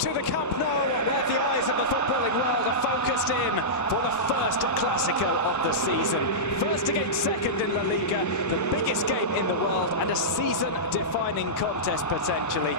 to the Camp Nou, where the eyes of the footballing world are focused in for the first Clasico of the season. First against second in La Liga, the biggest game in the world and a season-defining contest potentially.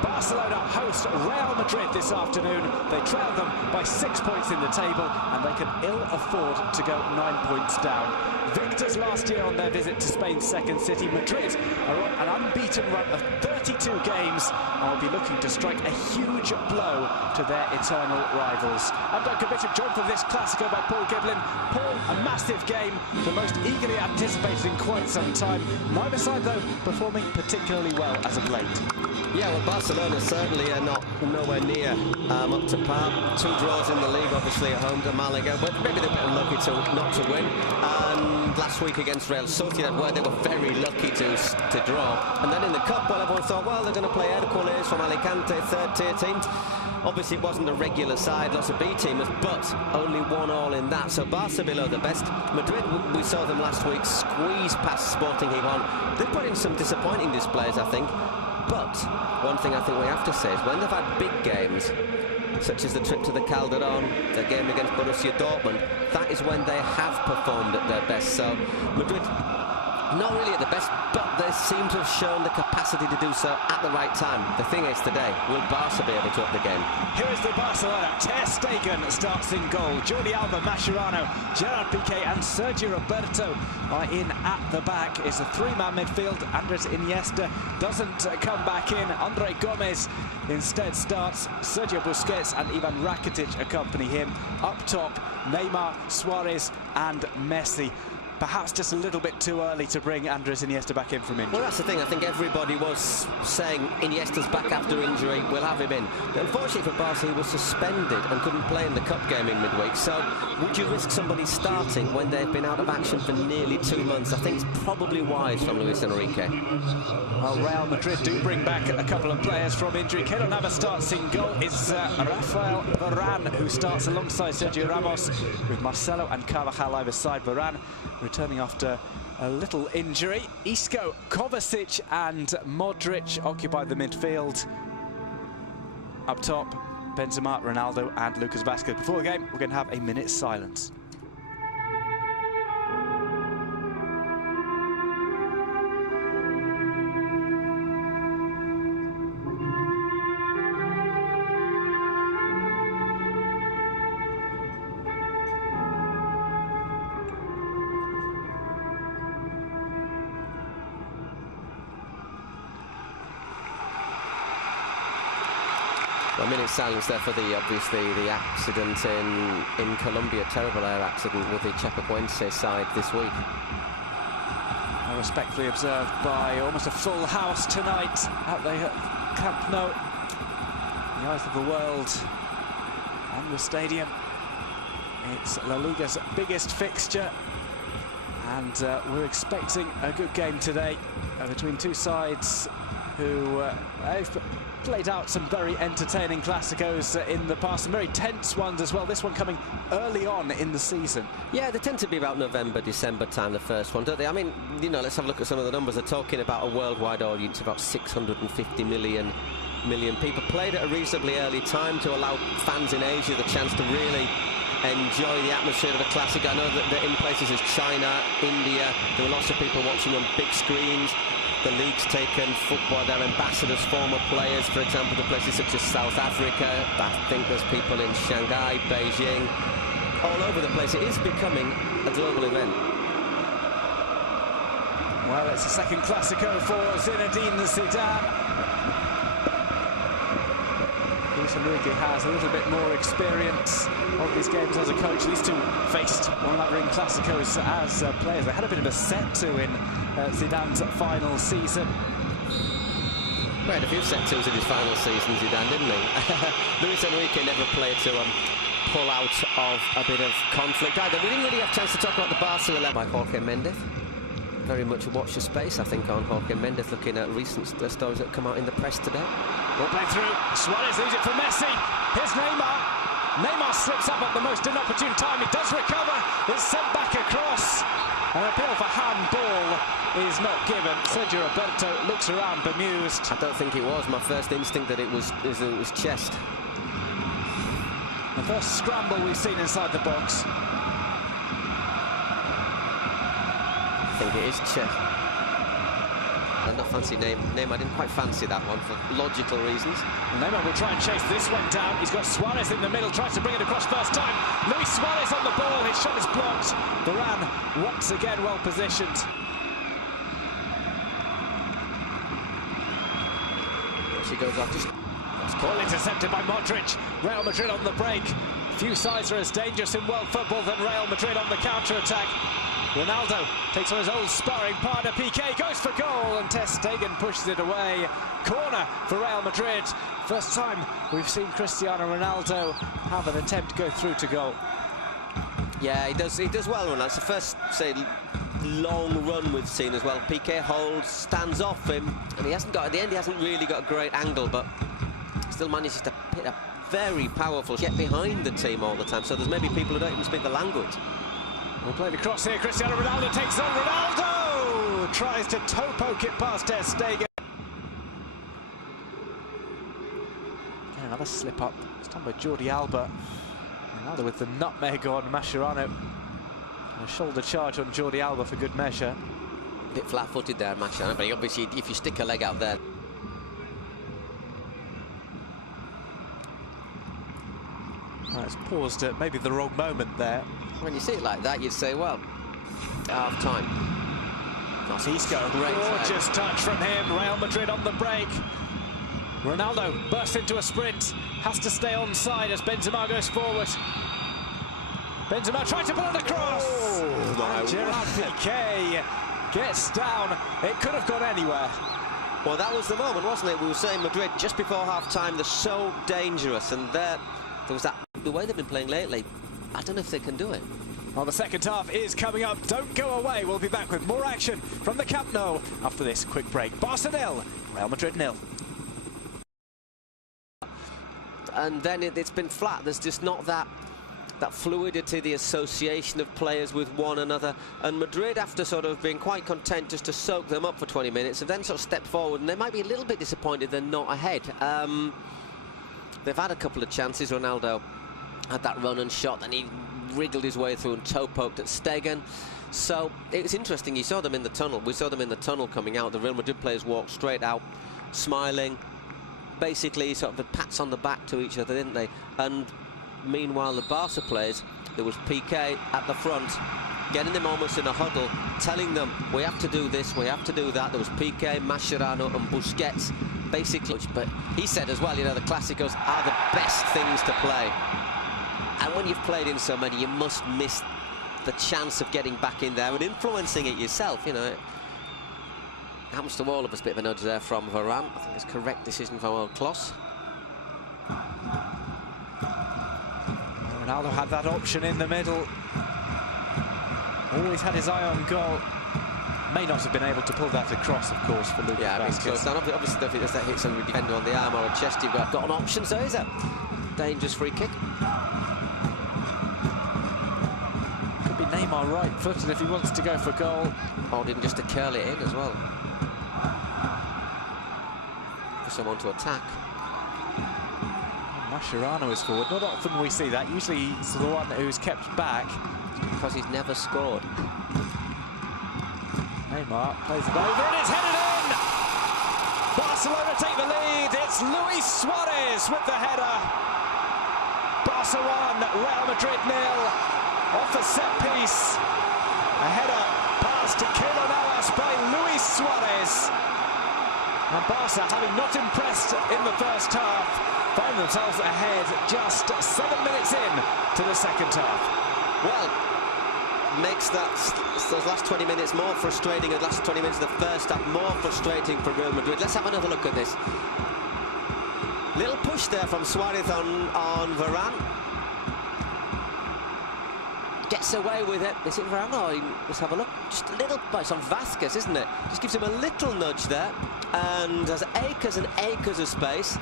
Barcelona host Real Madrid this afternoon. They trail them by 6 points in the table and they can ill afford to go 9 points down. Victors last year on their visit to Spain's second city, Madrid are on an unbeaten run of 32 games and will be looking to strike a huge blow to their eternal rivals. I'm Duncan Bishop, joined for this Clasico by Paul Giblin. Paul, a massive game, the most eagerly anticipated in quite some time. Neither side, though, performing particularly well as of late. Yeah, well, Barcelona certainly are nowhere near up to par. 2 draws in the league, obviously at home to Malaga, but maybe they're a bit unlucky not to win. And last week against Real Sociedad, where they were very lucky to draw. And then in the Cup, well, everyone thought, well, they're going to play Hércules from Alicante, third-tier team. Obviously, it wasn't a regular side, lots of B-teamers, but only 1-1 in that. So Barca below the best. Madrid, we saw them last week squeeze past Sporting Gijón. They put in some disappointing displays, I think. But one thing I think we have to say is when they've had big games, such as the trip to the Calderón, the game against Borussia Dortmund, that is when they have performed at their best. So Madrid, not really at the best, but they seem to have shown the capacity to do so at the right time. The thing is today, will Barca be able to up the game? Here is the Barcelona. Ter Stegen starts in goal. Jordi Alba, Mascherano, Gerard Piqué and Sergio Roberto are in at the back. It's a 3-man midfield. Andres Iniesta doesn't come back in. Andre Gomez instead starts. Sergio Busquets and Ivan Rakitic accompany him. Up top, Neymar, Suarez and Messi. Perhaps just a little bit too early to bring Andres Iniesta back in from injury. Well, that's the thing. I think everybody was saying Iniesta's back after injury, we'll have him in. But unfortunately for Barca, he was suspended and couldn't play in the Cup game in midweek. So would you risk somebody starting when they've been out of action for nearly 2 months? I think it's probably wise from Luis Enrique. Well, Real Madrid do bring back a couple of players from injury. Keylor Navas starts in goal. It's Rafael Varane who starts alongside Sergio Ramos, with Marcelo and Carvajal either side. Varane returning after a little injury. Isco, Kovacic and Modric occupy the midfield. Up top, Benzema, Ronaldo and Lucas Vazquez. Before the game, we're going to have a minute's silence. A minute's silence there for obviously the accident in Colombia, terrible air accident with the Chapecoense side this week. Respectfully observed by almost a full house tonight at the Camp Nou. The eyes of the world on the stadium. It's La Liga's biggest fixture, and we're expecting a good game today between two sides who have played out some very entertaining Clásicos in the past, some very tense ones as well. This one coming early on in the season. Yeah, they tend to be about November, December time, the first one, don't they? I mean, you know, let's have a look at some of the numbers. They're talking about a worldwide audience, about 650 million people. Played at a reasonably early time to allow fans in Asia the chance to really enjoy the atmosphere of a classic. I know that in places as China, India, there were lots of people watching on big screens. The league's taken football, their ambassadors, former players, for example, to places such as South Africa. I think there's people in Shanghai, Beijing, all over the place. It is becoming a global event. Well, it's a second Clasico for Zinedine Zidane. Luis Enrique has a little bit more experience of these games as a coach. These two faced one another in Clásicos as players. They had a bit of a set-to in Zidane's final season. He had a few set-tos in his final season, Zidane, didn't he? Luis Enrique never played to pull out of a bit of conflict either. We didn't really have a chance to talk about the Barca 11 by Jorge Mendes. Very much watch the space, I think, on Jorge Mendes, looking at recent stories that come out in the press today. Ball play through. Suarez leaves it for Messi. Here's Neymar. Neymar slips up at the most inopportune time. He does recover. It's sent back across. An appeal for handball is not given. Sergio Roberto looks around bemused. I don't think it was. My first instinct that it was chest. First scramble we've seen inside the box. I think it is Che. A not fancy name. I didn't quite fancy that one for logical reasons. Neymar will try and chase this one down. He's got Suarez in the middle, tries to bring it across first time. Luis Suarez on the ball, his shot is blocked. Varane once again well positioned. She goes off just... Ball intercepted by Modric. Real Madrid on the break. Few sides are as dangerous in world football than Real Madrid on the counter-attack. Ronaldo takes on his old sparring partner. Piqué goes for goal and Ter Stegen pushes it away. Corner for Real Madrid. First time we've seen Cristiano Ronaldo have an attempt go through to goal. Yeah, he does well, Ronaldo. It's the first, say, long run we've seen as well. Piqué holds, stands off him, and he hasn't got, at the end, he hasn't really got a great angle, but still manages to hit a very powerful get behind the team all the time. So there's maybe people who don't even speak the language. We'll play the cross here. Cristiano Ronaldo takes on Ronaldo! Tries to toe poke it past Ter Stegen. Again, another slip up. It's done by Jordi Alba. Ronaldo with the nutmeg on Mascherano. And a shoulder charge on Jordi Alba for good measure. A bit flat-footed there, Mascherano, but obviously if you stick a leg out there. Well, it's paused at maybe the wrong moment there. When you see it like that, you'd say, well, half-time. Isco, gorgeous touch from him. Real Madrid on the break. Ronaldo bursts into a sprint. Has to stay onside as Benzema goes forward. Benzema trying to pull it across. And Gerard Piqué gets down. It could have gone anywhere. Well, that was the moment, wasn't it? We were saying Madrid just before half-time, they're so dangerous, and there was that, the way they've been playing lately, I don't know if they can do it. Well, the second half is coming up. Don't go away. We'll be back with more action from the Camp Nou after this quick break. Barca 0, Real Madrid 0. And then it's been flat. There's just not that fluidity, the association of players with one another. And Madrid, after sort of being quite content just to soak them up for 20 minutes, have then sort of stepped forward, and they might be a little bit disappointed they're not ahead. They've had a couple of chances. Ronaldo had that run and shot, and he wriggled his way through and toe-poked at Stegen. So it was interesting. You saw them in the tunnel. We saw them in the tunnel coming out. The Real Madrid players walked straight out, smiling. Basically, sort of pats on the back to each other, didn't they? And meanwhile, the Barca players, there was Piqué at the front, getting them almost in a huddle, telling them, we have to do this, we have to do that. There was Piqué, Mascherano and Busquets, basically. But he said as well, you know, the Clásicos are the best things to play. And when you've played in so many, you must miss the chance of getting back in there and influencing it yourself, you know. It happens to all of us. Bit of a nudge there from Varane. I think it's a correct decision from old Klos. Ronaldo had that option in the middle. Always had his eye on goal. May not have been able to pull that across, of course, for Lucas Vázquez. Obviously, if that hits a defender on the arm or a chest, you've got an option. So is a dangerous free kick. Could be Neymar right-footed if he wants to go for goal. Or didn't just to curl it in as well. For someone to attack. Mascherano is forward. Not often we see that. Usually he's the one who's kept back. Because he's never scored. Neymar plays it over and it's headed in! Barcelona take the lead. It's Luis Suarez with the header. Barca 1, Real Madrid 0. Off a set piece. A header pass to Keylor Navas by Luis Suarez. And Barca, having not impressed in the first half, find themselves ahead just 7 minutes in to the second half. Well, makes those last 20 minutes more frustrating, and last 20 minutes of the first half more frustrating for Real Madrid. Let's have another look at this. Little push there from Suarez on Varane. Gets away with it. Is it Varane? Oh, let's have a look. Just a little, but it's on Vázquez, isn't it? Just gives him a little nudge there, and has acres and acres of space.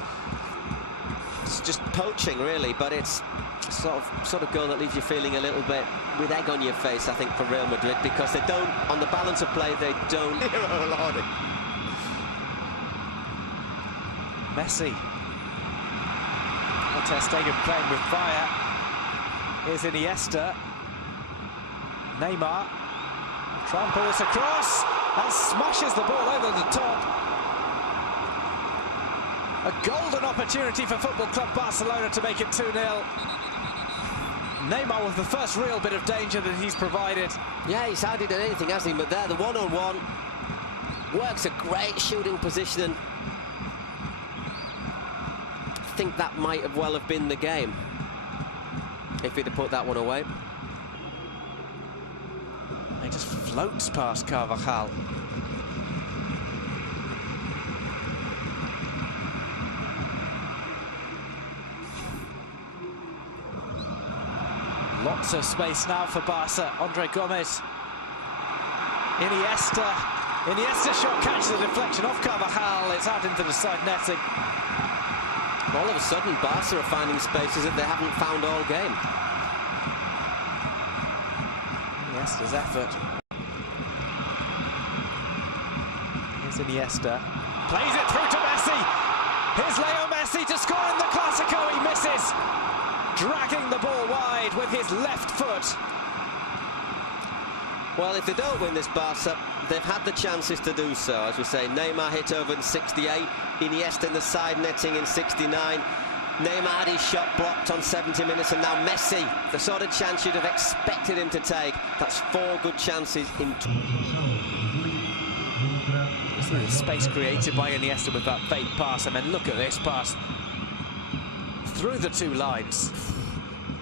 It's just poaching, really, but it's sort of goal that leaves you feeling a little bit with egg on your face, I think, for Real Madrid, because they don't, on the balance of play, they don't. Messi. Ter Stegen playing with fire. Here's Iniesta. Neymar. Try and pull this across and smashes the ball over the top. A golden opportunity for Football Club Barcelona to make it 2-0. Neymar with the first real bit of danger that he's provided. Yeah, he's hardly done anything, hasn't he? But there, the one-on-one works a great shooting position, and I think that might have well have been the game if he'd have put that one away. He just floats past Carvajal. Lots of space now for Barca. Andre Gomez. Iniesta. Iniesta shot catches the deflection off Carvajal. It's out into the side netting. All of a sudden, Barca are finding spaces that they haven't found all game. Iniesta's effort. Here's Iniesta. Plays it through to Messi. Here's Leo Messi to score in the Clasico. He misses. Dragging the ball wide with his left foot. Well, if they don't win this, Barca, they've had the chances to do so. As we say, Neymar hit over in 68, Iniesta in the side netting in 69. Neymar had his shot blocked on 70 minutes, and now Messi, the sort of chance you'd have expected him to take. That's 4 good chances in... The space created by Iniesta with that fake pass, and then look at this pass through the 2 lines.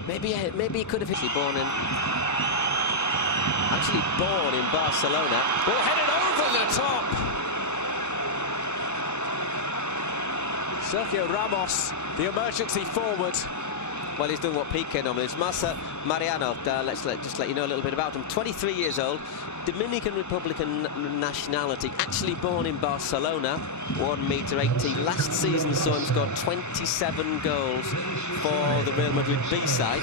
Maybe he could have actually born in Barcelona. Well, headed over the top. Sergio Ramos, the emergency forward. Well, he's doing what Piqué normally does. Mariano, let's just let you know a little bit about him. 23 years old, Dominican Republican nationality, actually born in Barcelona, 1m80. Last season saw him score 27 goals for the Real Madrid B-side.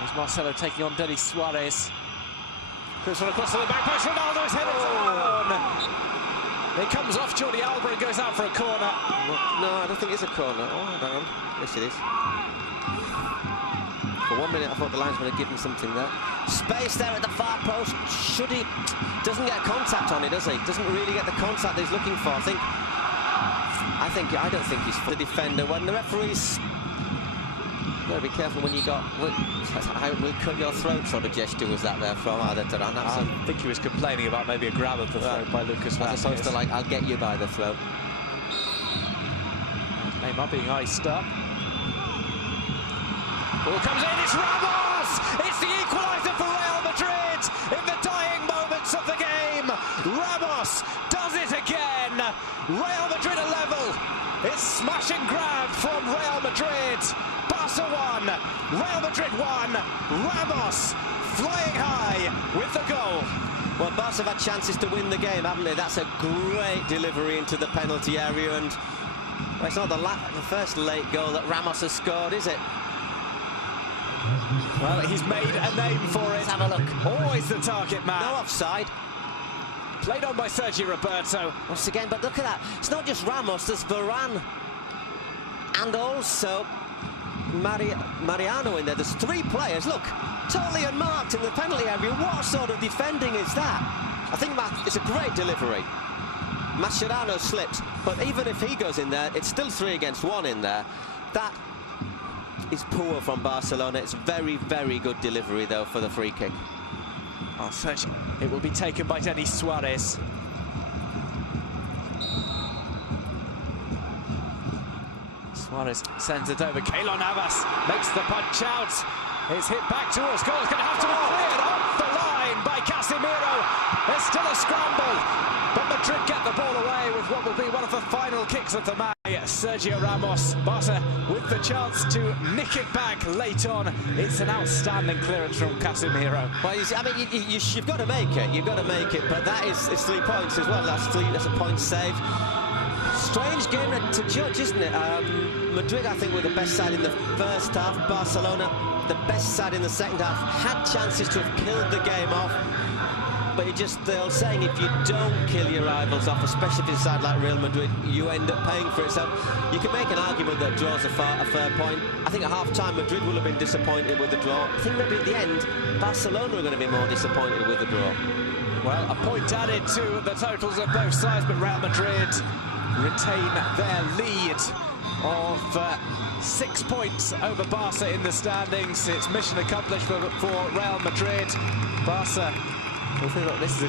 Here's Marcelo taking on Denis Suarez. Goes across to the back post. Ronaldo's headed on. It comes off Jordi Alba and goes out for a corner. No, I don't think it's a corner. Oh, hang on. Yes, it is. For 1 minute, I thought the linesman had given something there. Space there at the far post. Should he? Doesn't get contact on it, does he? Doesn't really get the contact he's looking for. I don't think he's the defender. When the referee's... You've got to be careful when you got... I will cut your throat sort of gesture was that there from Arda Turan. I think he was complaining about maybe a grab of the throat by Lucas Vázquez. As opposed to, like, I'll get you by the throat. Neymar being iced up. Ball comes in, it's Ramos! It's the equaliser for Real Madrid in the dying moments of the game. Ramos does it again. Real Madrid are level. It's smash and grab from Real Madrid. Barca 1, Real Madrid 1. Ramos flying high with the goal. Well, Barca have had chances to win the game, haven't they? That's a great delivery into the penalty area, and well, it's not the first late goal that Ramos has scored, is it? Well, he's made a name for it. Let's have a look. Always the target man. No offside. Played on by Sergio Roberto. Once again, but look at that. It's not just Ramos, there's Varane. And also Mariano in there. There's 3 players. Look, totally unmarked in the penalty area. What sort of defending is that? I think it's a great delivery. Mascherano slips, but even if he goes in there, it's still 3 against 1 in there. That is poor from Barcelona. It's very, very good delivery, though, for the free kick. Oh, it will be taken by Denis Suarez. Suarez sends it over. Keylor Navas makes the punch out. It's hit back towards goal. It's going to have to be cleared off the line by Casemiro. There's still a scramble, but Madrid get the ball away with what will be one of the final kicks of the match. Sergio Ramos, Barca with the chance to nick it back late on. It's an outstanding clearance from Casemiro. Well, I mean, you've got to make it. You've got to make it, but it's 3 points as well. That's a point saved. Strange game to judge, isn't it? Madrid, I think, were the best side in the first half. Barcelona, the best side in the second half. Had chances to have killed the game off, but the old saying, if you don't kill your rivals off, especially if it's a side like Real Madrid, you end up paying for it. So you can make an argument that draws a fair point. I think at half-time Madrid will have been disappointed with the draw. I think maybe at the end Barcelona are going to be more disappointed with the draw. Well, a point added to the totals of both sides, but Real Madrid retain their lead of 6 points over Barca in the standings. It's mission accomplished for Real Madrid. Barca, well, look, this is a